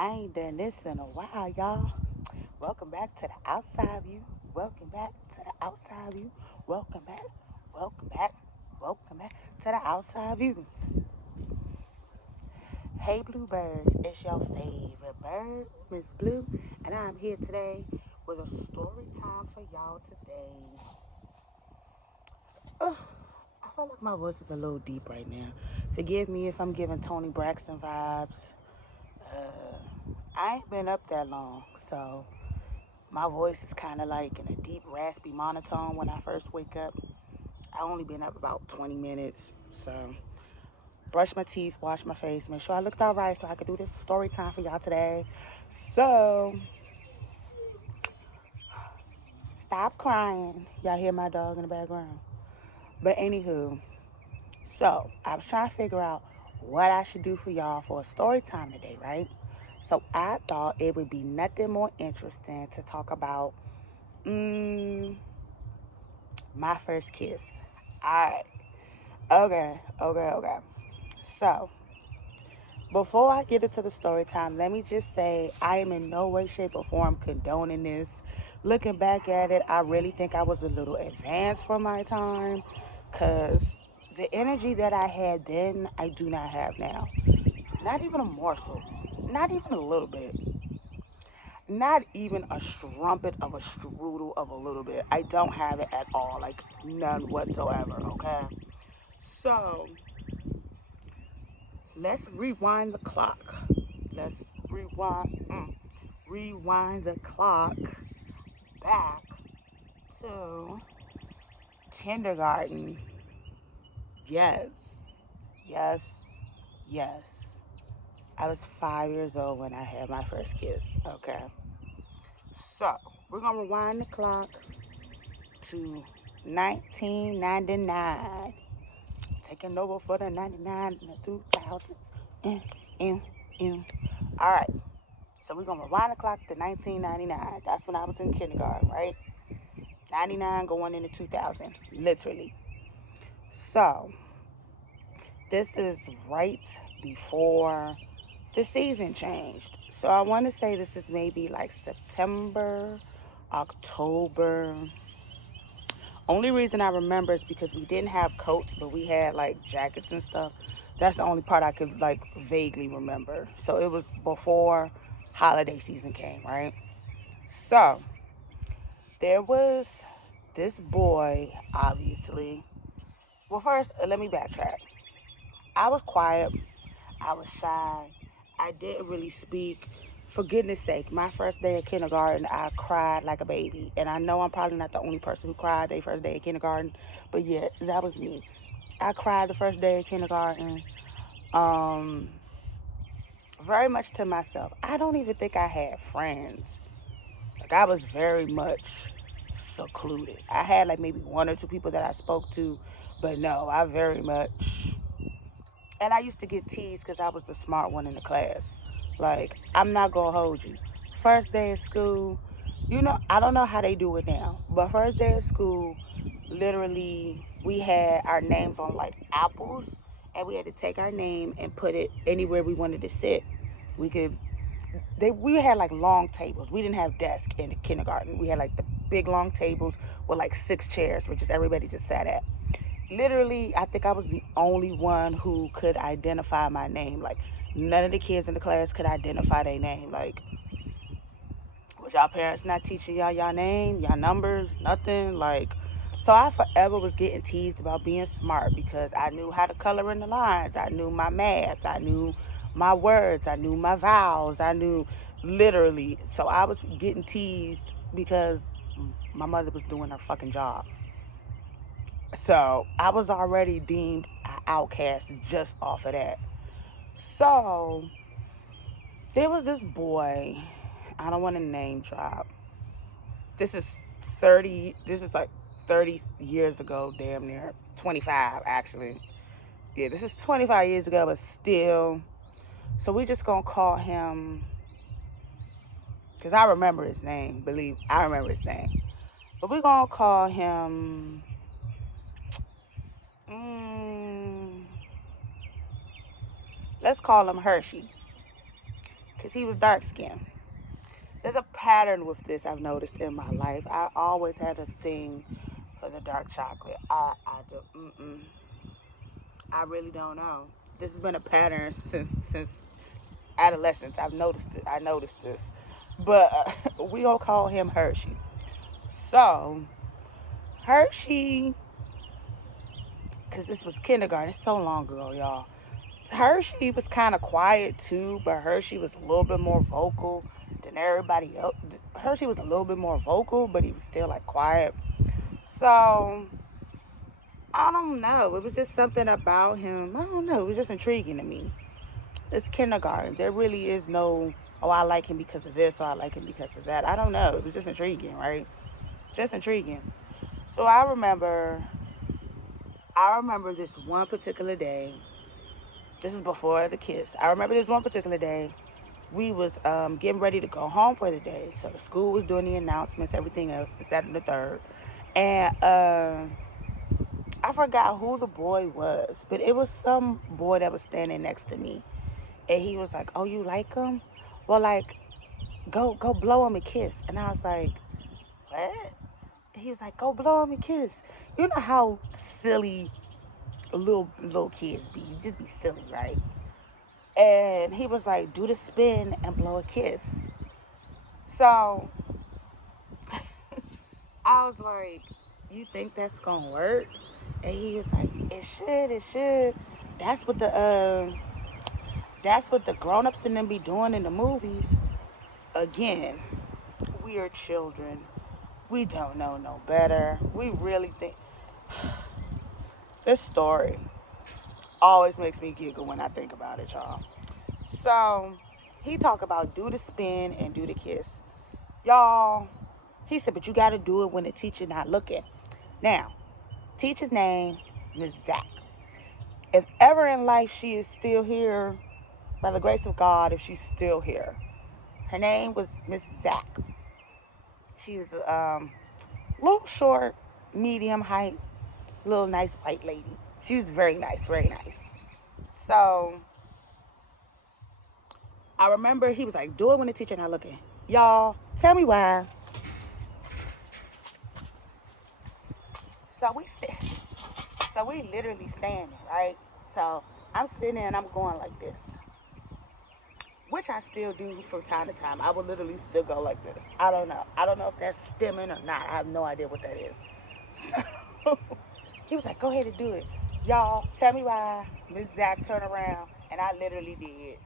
I ain't done this in a while, y'all. Welcome back to the outside view. Welcome back to the outside view. Welcome back. Welcome back. Welcome back to the outside view. Hey, Bluebirds, it's your favorite bird, Miss Blue, and I'm here today with a story time for y'all today. Ugh, I feel like my voice is a little deep right now. Forgive me if I'm giving Tony Braxton vibes. I ain't been up that long, so my voice is kind of like in a deep, raspy monotone when I first wake up. I only been up about 20 minutes, so brush my teeth, wash my face, make sure I looked all right so I could do this story time for y'all today. So, stop crying. Y'all hear my dog in the background. But anywho, so I was trying to figure out what I should do for y'all for a story time today, right? So I thought it would be nothing more interesting to talk about my first kiss. Alright. Okay. So, before I get into the story time, let me just say I am in no way, shape, or form condoning this. Looking back at it, I really think I was a little advanced for my time because the energy that I had then, I do not have now. Not even a morsel. Not even a little bit. Not even a strumpet of a strudel of a little bit. I don't have it at all. Like, none whatsoever, okay? So, let's rewind the clock. Let's rewind the clock back to kindergarten. Yes, yes, yes. I was 5 years old when I had my first kiss. Okay. So we're gonna rewind the clock to 1999. Taking over for the 99 and the 2000. Mm, All right. So we're gonna rewind the clock to 1999. That's when I was in kindergarten, right? 99 going into 2000, literally. So this is right before the season changed. So I want to say this is maybe like September, October. Only reason I remember is because we didn't have coats, but we had like jackets and stuff. That's the only part I could like vaguely remember. So it was before holiday season came, right? So there was this boy, obviously. Well, first, let me backtrack. I was quiet. I was shy. I didn't really speak. For goodness sake, my first day of kindergarten, I cried like a baby. And I know I'm probably not the only person who cried their first day of kindergarten, but yeah, that was me. I cried the first day of kindergarten. Um, Very much to myself. I don't even think I had friends. Like I was very much secluded. I had like maybe one or two people that I spoke to, but no, I very much. And I used to get teased because I was the smart one in the class. Like I'm not gonna hold you. First day of school, I don't know how they do it now, but first day of school, literally we had our names on like apples, and we had to take our name and put it anywhere we wanted to sit. We could we had like long tables. We didn't have desks in kindergarten. We had like the big long tables with like 6 chairs where just everybody just sat at. Literally, I think I was the only one who could identify my name. Like none of the kids in the class could identify their name. Like, was y'all parents not teaching y'all name, y'all numbers, nothing? Like, so I forever was getting teased about being smart because I knew how to color in the lines. I knew my math. I knew my words. I knew my vowels. I knew literally. So I was getting teased because my mother was doing her fucking job. So I was already deemed an outcast just off of that. So there was this boy. I don't want to name drop. This is 30. This is like 30 years ago, damn near 25 actually. Yeah, this is 25 years ago, but still. So we just gonna call him because I remember his name. Believe I remember his name. But we gonna call him. Mm, let's call him Hershey. because he was dark skinned. There's a pattern with this I've noticed in my life. I always had a thing for the dark chocolate. I really don't know. This has been a pattern since adolescence. I've noticed it. I noticed this, but we gonna call him Hershey. So Hershey, because this was kindergarten. It's so long ago, y'all. Hershey was kind of quiet too, but Hershey was a little bit more vocal than everybody else. Hershey was a little bit more vocal, but he was still like quiet. So I don't know. It was just something about him. I don't know. It was just intriguing to me. It's kindergarten. There really is no, oh, I like him because of this, or I like him because of that. I don't know. It was just intriguing, right? Just intriguing. So I remember this one particular day. This is before the kiss. I remember this one particular day. We was getting ready to go home for the day. So the school was doing the announcements, everything else, this, that, and the third. And I forgot who the boy was, but it was some boy that was standing next to me. And he was like, oh, you like him? Well, like, go blow him a kiss. And I was like, what? He was like, go blow him a kiss. You know how silly little kids be. You just be silly, right? And he was like, do the spin and blow a kiss. So I was like, you think that's gonna work? And he was like, it should. That's what the grown-ups in them be doing in the movies. Again, we are children. We don't know no better. We really think this story always makes me giggle when I think about it, y'all. So he talk about do the spin and do the kiss. Y'all, he said, but you gotta do it when the teacher not looking. Now, teacher's name is Miss Zach. If ever in life she is still here, by the grace of God, if she's still here, her name was Miss Zach. She was a little short, medium height, little nice white lady. She was very nice, very nice. So I remember he was like, do it when the teacher not looking. Y'all, tell me why. So we literally standing, right? So I'm sitting there and I'm going like this, which I still do from time to time. I will literally still go like this. I don't know. I don't know if that's stimming or not. I have no idea what that is. So he was like, go ahead and do it. Y'all, tell me why Miss Zach turned around and I literally did.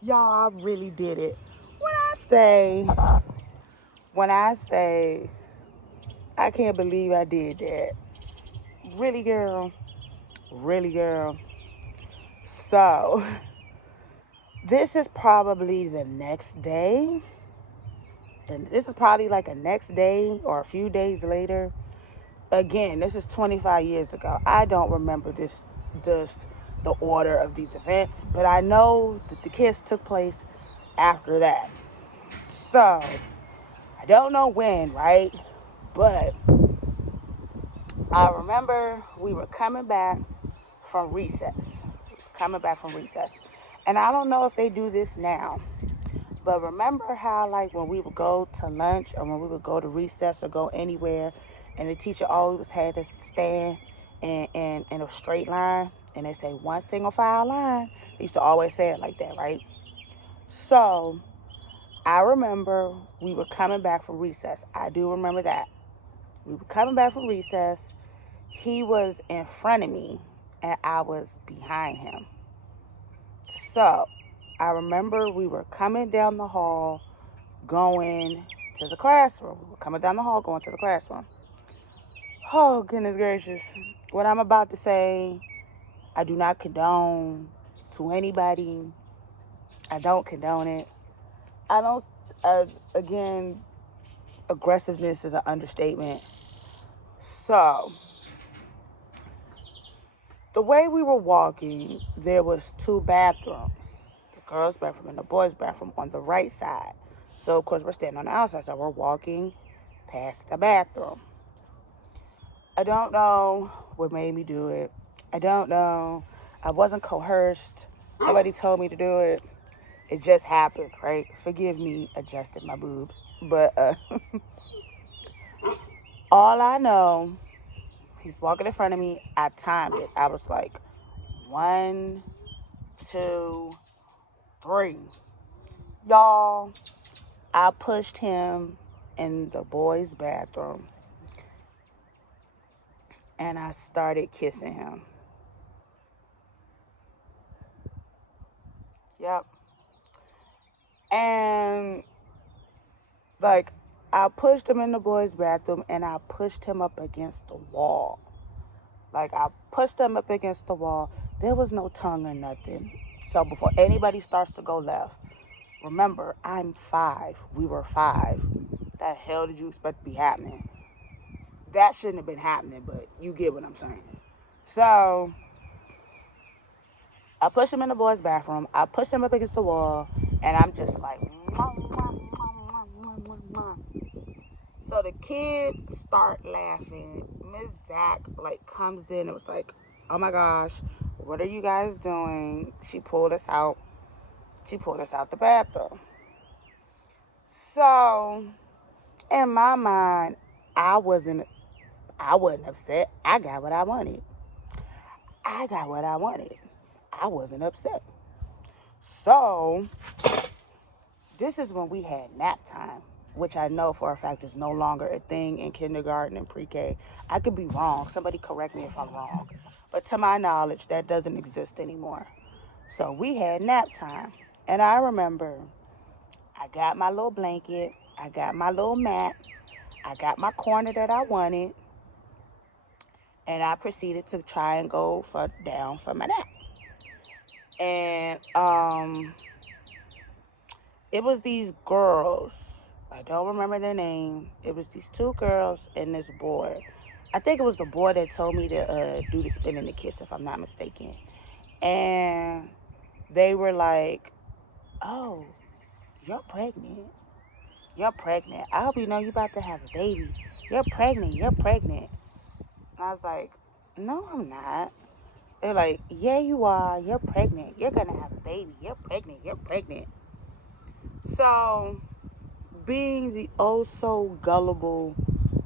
Y'all, I really did it. When I say, I can't believe I did that. Really, girl? Really, girl? So, this is probably the next day. And this is probably like a next day or a few days later. Again, this is 25 years ago. I don't remember the order of these events, but I know that the kiss took place after that. So, I don't know when, right? But I remember we were coming back from recess. And I don't know if they do this now, but remember how, like, when we would go to lunch or when we would go to recess or go anywhere, and the teacher always had us stand in a straight line, and they say one single file line. They used to always say it like that, right? So I remember we were coming back from recess. I do remember that. We were coming back from recess. He was in front of me, and I was behind him. So I remember we were coming down the hall going to the classroom. We were coming down the hall going to the classroom. Oh, goodness gracious. What I'm about to say, I do not condone to anybody. I don't condone it. I don't, again, aggressiveness is an understatement. So, the way we were walking, there was two bathrooms. The girls' bathroom and the boys' bathroom on the right side. So, of course, we're standing on the outside, so we're walking past the bathroom. I don't know what made me do it. I don't know. I wasn't coerced. Nobody told me to do it. It just happened, right? Forgive me adjusting my boobs. But all I know, he's walking in front of me. I timed it. I was like, 1, 2, 3. Y'all, I pushed him in the boys' bathroom and I started kissing him. Yep. And like, I pushed him in the boys' bathroom and I pushed him up against the wall. Like, I pushed him up against the wall. There was no tongue or nothing. So before anybody starts to go left, remember, I'm 5. We were 5. The hell did you expect to be happening? That shouldn't have been happening, but you get what I'm saying. So I pushed him in the boys' bathroom. I pushed him up against the wall, and I'm just like, mwah, mwah, mwah, mwah, mwah, mwah. So the kids start laughing. Miss Zach like comes in and was like, "Oh my gosh, what are you guys doing?" She pulled us out. She pulled us out the bathroom. So in my mind, I wasn't upset. I got what I wanted. I got what I wanted. I wasn't upset. So this is when we had nap time, which I know for a fact is no longer a thing in kindergarten and pre-K. I could be wrong. Somebody correct me if I'm wrong. But to my knowledge, that doesn't exist anymore. So we had nap time. And I remember I got my little blanket. I got my little mat. I got my corner that I wanted. And I proceeded to try and go down for my nap. And it was these girls. I don't remember their name. It was these 2 girls and this boy. I think it was the boy that told me to do the spin and the kiss, if I'm not mistaken. And they were like, "Oh, you're pregnant. You're pregnant. I hope you know you're about to have a baby. You're pregnant. You're pregnant." And I was like, "No, I'm not." They're like, "Yeah, you are. You're pregnant. You're going to have a baby. You're pregnant. You're pregnant." So being the oh so gullible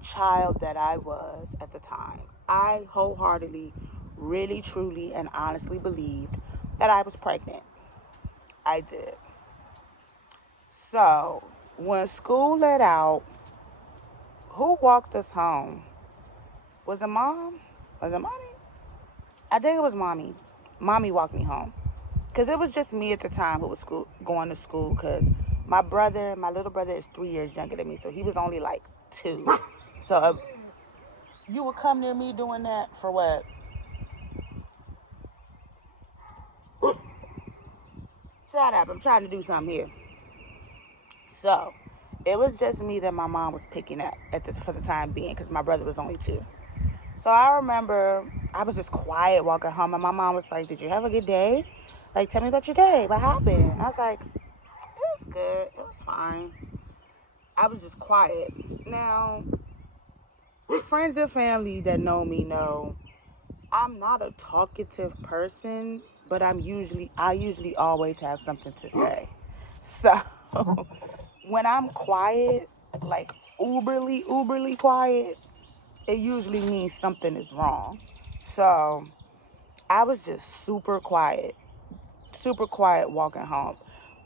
child that I was at the time, I wholeheartedly, really, truly, and honestly believed that I was pregnant. I did. So when school let out, who walked us home? Was it mom? Was it mommy? I think it was mommy. Mommy walked me home. Because it was just me at the time who was going to school. Because my little brother is 3 years younger than me. So he was only like 2. So you would come near me doing that for what? Shut up. I'm trying to do something here. So it was just me that my mom was picking up for the time being because my brother was only 2. So I remember I was just quiet walking home. And my mom was like, "Did you have a good day? Like, tell me about your day. What happened?" And I was like, "It was good. It was fine." I was just quiet. Now, friends and family that know me know I'm not a talkative person, but I usually always have something to say. So when I'm quiet, like uberly quiet, it usually means something is wrong. So I was just super quiet walking home.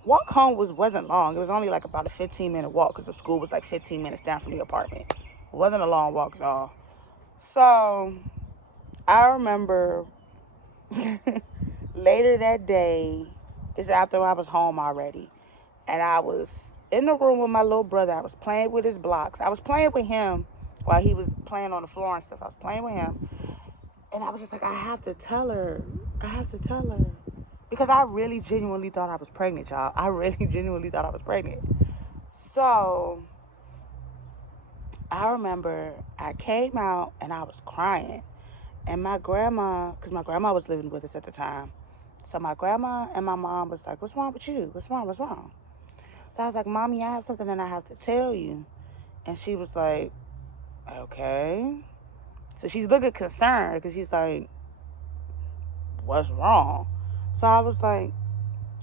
Walk home wasn't long. It was only like about a 15-minute walk because the school was like 15 minutes down from the apartment. It wasn't a long walk at all. So I remember later that day, it's after I was home already, and I was in the room with my little brother. I was playing with his blocks. I was playing with him while he was playing on the floor and stuff. I was playing with him, and I was just like, I have to tell her. I have to tell her. Because I really genuinely thought I was pregnant, y'all. I really genuinely thought I was pregnant. So I remember I came out and I was crying. And my grandma, because my grandma was living with us at the time. So my grandma and my mom was like, "What's wrong with you? What's wrong? What's wrong?" So I was like, "Mommy, I have something that I have to tell you." And she was like, "Okay." So she's looking concerned because she's like, what's wrong? So I was like,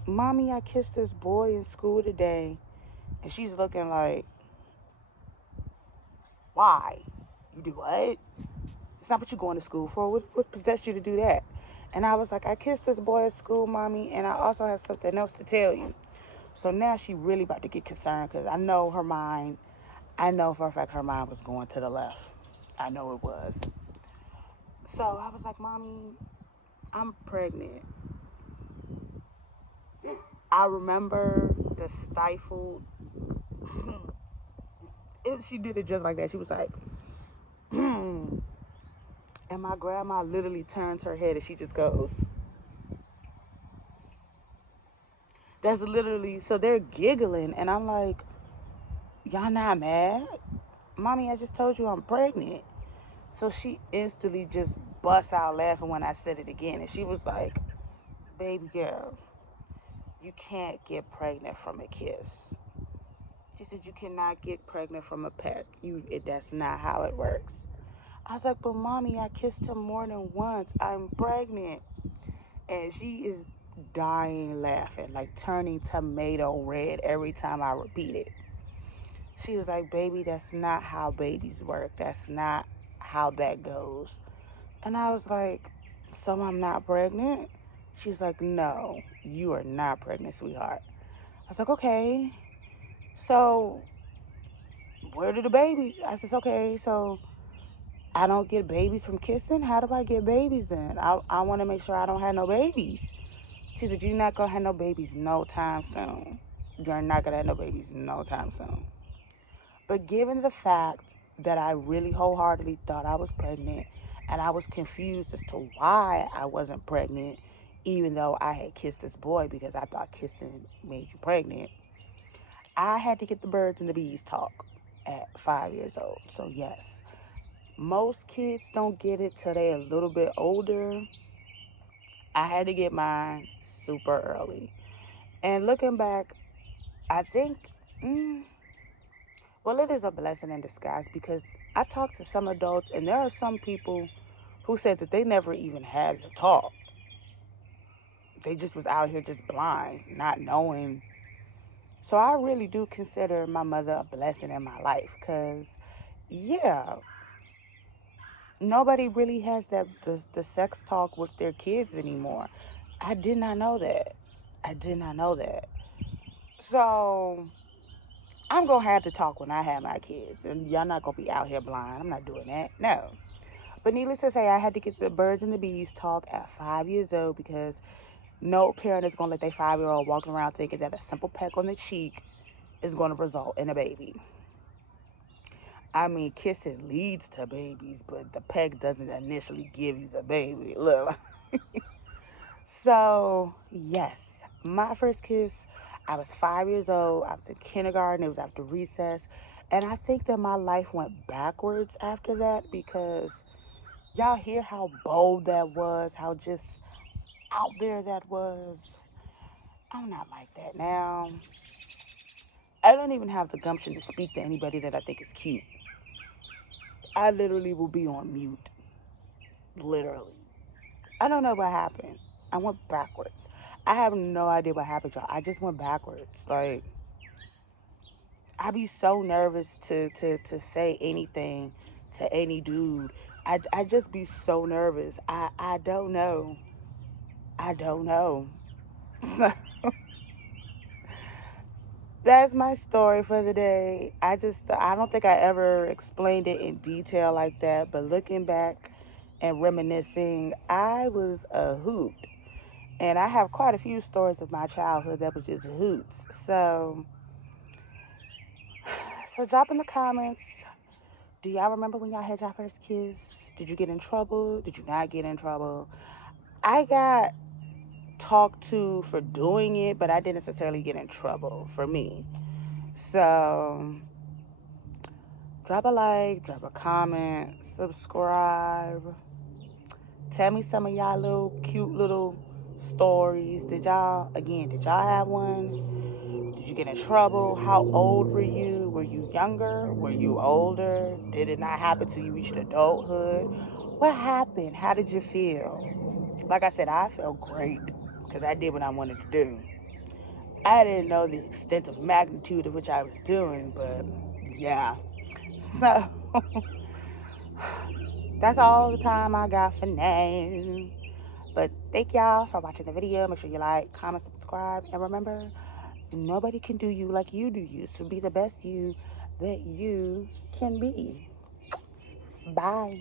Mommy, I kissed this boy in school today. And she's looking like, why? You do what? It's not what you're going to school for. What possessed you to do that? And I was like, I kissed this boy at school, Mommy, and I also have something else to tell you. So now she really about to get concerned because I know her mind. I know for a fact her mind was going to the left. I know it was. So I was like, Mommy, I'm pregnant. I remember the stifled. She did it just like that. She was like, and my grandma literally turns her head and she just goes, that's literally, so they're giggling. And I'm like, y'all not mad? Mommy, I just told you I'm pregnant. So she instantly just bust out laughing when I said it again. And she was like, baby girl, you can't get pregnant from a kiss. She said, you cannot get pregnant from a peck. That's not how it works. I was like, but Mommy, I kissed him more than once. I'm pregnant. And she is dying laughing, like turning tomato red every time I repeat it. She was like, baby, that's not how babies work. That's not how that goes. And I was like, so I'm not pregnant? She's like, no, you are not pregnant, sweetheart. I was like, okay. So where do the babies? I said, okay, so I don't get babies from kissing? How do I get babies then? I want to make sure I don't have no babies. She said, you're not going to have no babies no time soon. You're not going to have no babies no time soon. But given the fact that I really wholeheartedly thought I was pregnant and I was confused as to why I wasn't pregnant, even though I had kissed this boy because I thought kissing made you pregnant, I had to get the birds and the bees talk at 5 years old. So, yes, most kids don't get it till they're a little bit older. I had to get mine super early. And looking back, I think, mm, well, it is a blessing in disguise because I talked to some adults, and there are some people who said that they never even had the talk. They just was out here just blind, not knowing. So I really do consider my mother a blessing in my life because, yeah, nobody really has the sex talk with their kids anymore. I did not know that. I did not know that. So I'm going to have to talk when I have my kids, and y'all not going to be out here blind. I'm not doing that. No. But needless to say, I had to get the birds and the bees talk at 5 years old because no parent is going to let their 5-year-old walking around thinking that a simple peck on the cheek is going to result in a baby. I mean, kissing leads to babies, but the peck doesn't initially give you the baby. Look. So, yes, my first kiss, I was 5 years old. I was in kindergarten. It was after recess. And I think that my life went backwards after that because y'all hear how bold that was, how just out there that was. I'm not like that now. I don't even have the gumption to speak to anybody that I think is cute. I literally will be on mute. Literally. I don't know what happened. I went backwards. I have no idea what happened, y'all. I just went backwards. Like, I be so nervous to say anything to any dude. I just be so nervous. I don't know. I don't know. That's my story for the day. I don't think I ever explained it in detail like that, but looking back and reminiscing, I was a hoot. And I have quite a few stories of my childhood that was just hoots. So drop in the comments. Do y'all remember when y'all had y'all first kiss? Did you get in trouble? Did you not get in trouble? I got talked to for doing it, but I didn't necessarily get in trouble for me. So drop a like, drop a comment, subscribe. Tell me some of y'all little cute little stories. Did y'all have one? Did you get in trouble? How old were you? Were you younger? Were you older? Did it not happen till you reached adulthood? What happened? How did you feel? Like I said, I felt great because I did what I wanted to do. I didn't know the extent of magnitude of which I was doing, but yeah. So that's all the time I got for now. But thank y'all for watching the video. Make sure you like, comment, subscribe, and remember, nobody can do you like you do you. So be the best you that you can be. Bye.